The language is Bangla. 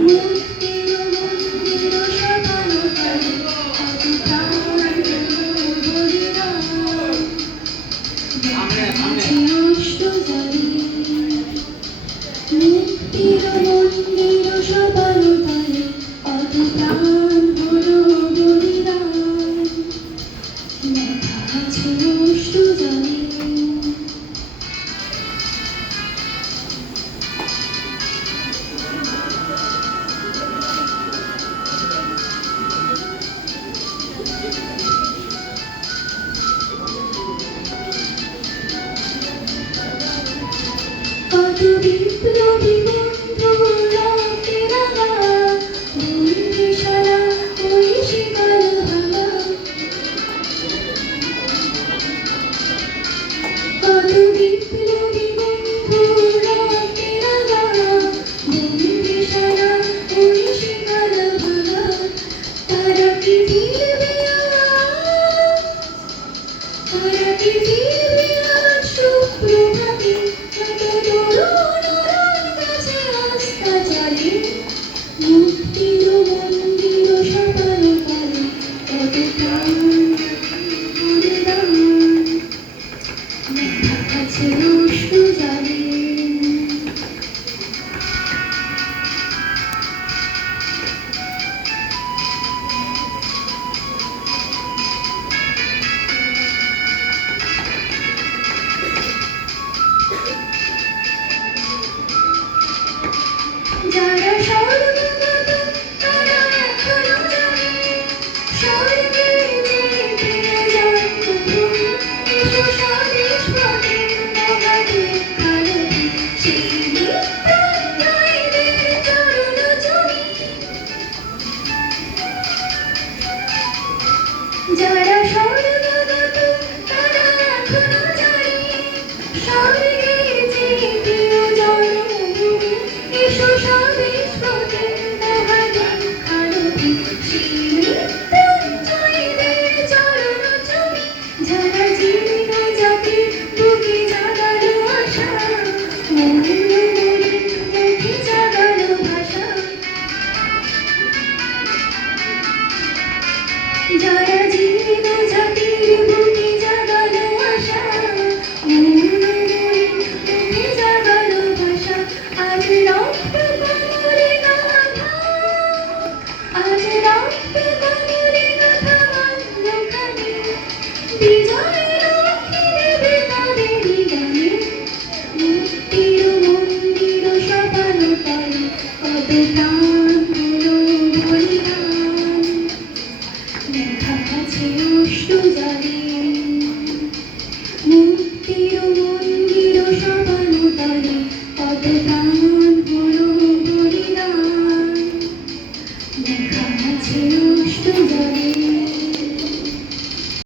মুক্তির মন্দির সভানো তলে কত প্রাণ বলিদান আছে অশ্রু জলে মুক্তির মন্দির সভানো তলে কত প্রাণ হলো বলিদান আছে অশ্রু জলে কত বিপ্লবী বন্ধু রক্তে রাঙা বন্দিশালা ওই শিকল ভাঙা কত বিপ্লবী বন্ধু রক্তে রাঙা বন্দিশালা ওই শিকল ভাঙা তারা কি ফিরবে আজ তারা কি ফিরবে আজ সুপ্রভাতে কত তরুণ রং গাছে আস্থা চালে মুক্তির মন্দির সভানো তলে কত প্রাণ বলিদান আছে অশ্রু জলে যারা স্বর্গগত তারা এখনো জানে স্বর্গে যে ফিরে যায় প্রথম এসো স্বদেশ পথের মহাদে ভারতে সেই বিপ্লবীদের চরণ জমি যারা স্বর্গগত তারা এখনো জানে স্বর্গে যে প্রিয় জন্মভূমি এসো স্বদেশ পথের মহাদে ভারতে সেই মৃত্যুঞ্জয়ীদের চরণ জমি যারা জীর্ণ জাতির বুকে জাগালো আশা মৌন বলে মুখে জাগালো ভাষা যারা জীর্ণ জাতির বুকে জাগালো আশা মৌন বলে মুখে জাগালো ভাষা আজ রক্ত কমলে গাথা আজ রক্ত কমলে গাথা অন্ধকারে বিজয় লক্ষ্মী দেবে তাদেরই গানে মুক্তির মন্দির সভানো তলে কত প্রাণ হলো বলিদান লেখা আছে অশ্রু জলে মুক্তির মন্দির সভানো তলে কত প্রাণ